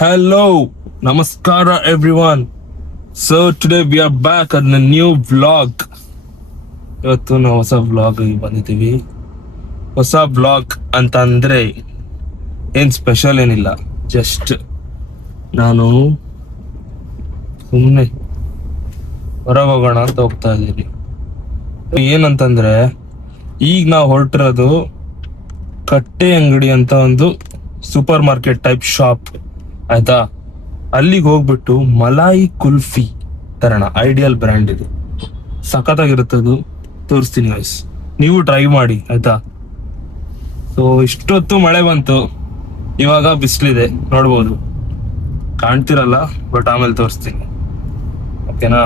Hello, Namaskara everyone. So today we are back on a new vlog. ಇವತ್ತು ನಾವು ಹೊಸ vlog ಬಂದಿದ್ದೀವಿ. ಹೊಸ ವ್ಲಾಗ್ ಅಂತ ಅಂದ್ರೆ ಏನ್ ಸ್ಪೆಷಲ್ ಏನಿಲ್ಲ, ಜಸ್ಟ್ ನಾನು ಸುಮ್ಮನೆ ಹೊರಗೆ ಹೋಗೋಣ ಅಂತ ಹೋಗ್ತಾ ಇದ್ದೀನಿ. ಏನಂತಂದ್ರೆ ಈಗ ನಾವು ಹೊರಟಿರೋದು ಕಟ್ಟೆ ಅಂಗಡಿ ಅಂತ ಒಂದು ಸೂಪರ್ ಮಾರ್ಕೆಟ್ ಟೈಪ್ ಶಾಪ್ ಆಯ್ತಾ. ಅಲ್ಲಿಗೆ ಹೋಗ್ಬಿಟ್ಟು ಮಲಾಯಿ ಕುಲ್ಫಿ ತರೋಣ. ಐಡಿಯಲ್ ಬ್ರ್ಯಾಂಡ್ ಇದು, ಸಖತ್ತಾಗಿರುತ್ತದು. ತೋರಿಸ್ತೀನಿ ಗೈಸ್, ನೀವು ಟ್ರೈ ಮಾಡಿ ಆಯ್ತಾ. ಸೊ ಇಷ್ಟೊತ್ತು ಮಳೆ ಬಂತು, ಇವಾಗ ಬಿಸಿಲಿದೆ ನೋಡ್ಬೋದು, ಕಾಣ್ತಿರಲ್ಲ ಬಟ್ ಆಮೇಲೆ ತೋರಿಸ್ತೀನಿ, ಓಕೆನಾ.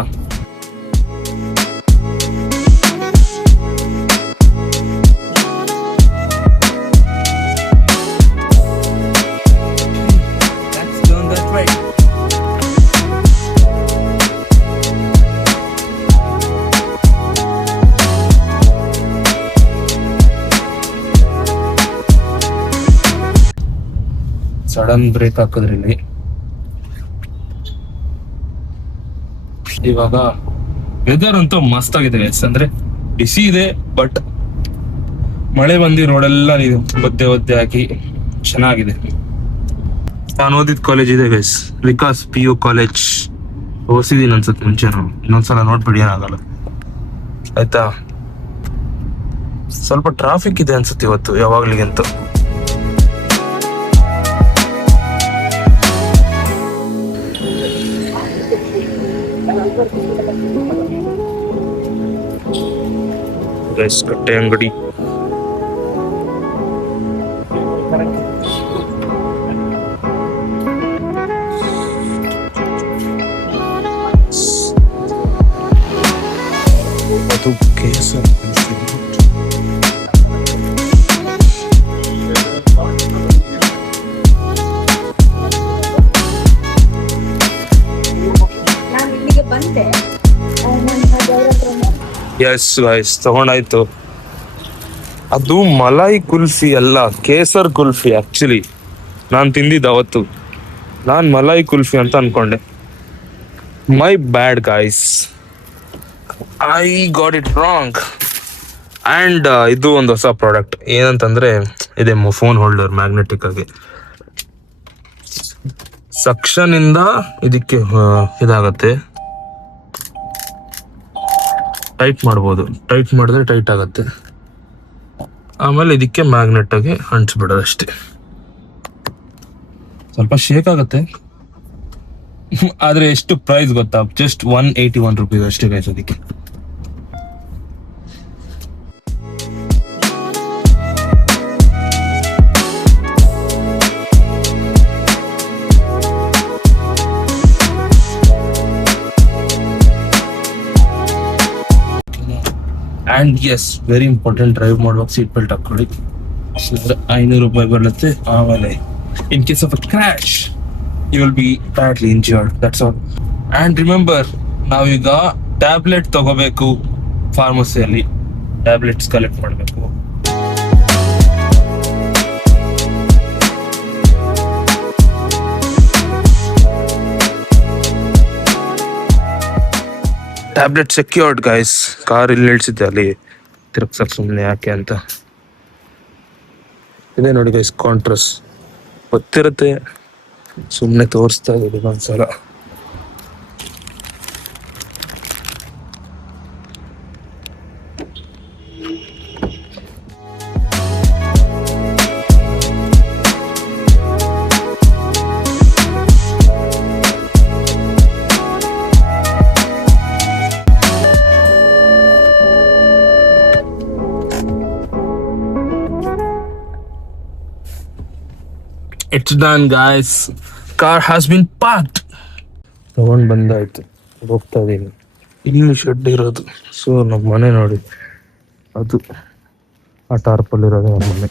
ಸಡನ್ ಬ್ರೇಕ್ ಹಾಕಿದ್ರಿ ಇಲ್ಲಿ. ಇವಾಗ ವೆದರ್ ಅಂತೂ ಮಸ್ತ್ ಆಗಿದೆ ಗೈಸ್, ಅಂದ್ರೆ ಬಿಸಿ ಇದೆ ಬಟ್ ಮಳೆ ಬಂದು ರೋಡೆಲ್ಲ ಒದ್ದೆ ಒದ್ದೆ ಹಾಕಿ ಚೆನ್ನಾಗಿದೆ. ನಾನು ಓದಿದ ಕಾಲೇಜ್ ಇದೆ ಗೈಸ್, ವಿಕಾಸ್ PU ಕಾಲೇಜ್. ಓದಿದೀನಿ ಅನ್ಸುತ್ತೆ ಮುಂಚೆ, ನಾವು ಇನ್ನೊಂದ್ಸಲ ನೋಡ್ಬಿಡಿ, ಏನಾಗಲ್ಲ ಆಯ್ತಾ. ಸ್ವಲ್ಪ ಟ್ರಾಫಿಕ್ ಇದೆ ಅನ್ಸುತ್ತೆ ಇವತ್ತು ಯಾವಾಗ್ಲಿಗಂತೂ. ಕಟ್ಟೆ ಅಂಗಡಿ ಅದು ಕೇಸರ್. Yes guys, ತಗೊಂಡಾಯ್ತು. ಅದು ಮಲಾಯಿ ಕುಲ್ಫಿ ಅಲ್ಲ, ಕೇಸರ್ ಕುಲ್ಫಿ. ಆಕ್ಚುಲಿ ನಾನು ತಿಂದಿದ್ದ ಅವತ್ತು, ನಾನು ಮಲಾಯಿ ಕುಲ್ಫಿ ಅಂತ ಅನ್ಕೊಂಡೆ. My bad guys, I got it wrong. And ಇದು ಒಂದು ಹೊಸ ಪ್ರಾಡಕ್ಟ್ ಏನಂತಂದ್ರೆ, ಇದೆ ಫೋನ್ ಹೋಲ್ಡರ್, ಮ್ಯಾಗ್ನೆಟಿಕ್ ಆಗಿ ಸಕ್ಷನ್ ಇಂದ ಇದಕ್ಕೆ ಇದಾಗತ್ತೆ, ಟೈಟ್ ಮಾಡ್ಬೋದು. ಟೈಟ್ ಮಾಡಿದ್ರೆ ಟೈಟ್ ಆಗತ್ತೆ, ಆಮೇಲೆ ಇದಕ್ಕೆ ಮ್ಯಾಗ್ನೆಟ್ ಆಗಿ ಅಂಟಿಸ್ಬಿಡೋದು ಅಷ್ಟೇ. ಸ್ವಲ್ಪ ಶೇಕ್ ಆಗುತ್ತೆ, ಆದ್ರೆ ಎಷ್ಟು ಪ್ರೈಸ್ ಗೊತ್ತಾ? ಜಸ್ಟ್ 181 rupees ಅಷ್ಟೇ ಗೈಸ್ ಅದಕ್ಕೆ. And yes, very important, drive ಮಾಡುವಾಗ ಸೀಟ್ ಬೆಲ್ಟ್ ಹಾಕೊಳ್ಳಿ. 500 ರೂಪಾಯಿ ಬರುತ್ತೆ. ಆಮೇಲೆ in case of a crash you will be badly injured, that's all. And remember, ನಾವೀಗ ಟ್ಯಾಬ್ಲೆಟ್ ತಗೋಬೇಕು, ಫಾರ್ಮಸಿಯಲ್ಲಿ ಟ್ಯಾಬ್ಲೆಟ್ಸ್ ಕಲೆಕ್ಟ್ ಮಾಡಬೇಕು. Tablet secured guys. ಕಾರ್ ಇಲ್ಲಿ ನಿಲ್ಸಿದ್ದೆ, ಅಲ್ಲಿ ತಿರುಗ್ಸಕ್ ಸುಮ್ಮನೆ ಯಾಕೆ ಅಂತ. ಇದೆ ನೋಡಿ ಗೈಸ್, ಕಾಂಟ್ರಸ್ ಗೊತ್ತಿರುತ್ತೆ, ಸುಮ್ಮನೆ ತೋರಿಸ್ತಾ ಇದ್ದೀವಿ ಒಂದ್ಸಲ. It's done guys, car has been parked. ತಗೊಂಡು ಬಂದಾಯ್ತು, ಹೋಗ್ತಾ ಇದೀನಿ. ಇಲ್ಲಿ ಶೆಡ್ ಇರೋದು. ಸೊ ನಮ್ಮ ಮನೆ ನೋಡಿ, ಅದು ಆ ಟಾರ್ಪಲ್ ಇರೋದು ನಮ್ಮ ಮನೆ.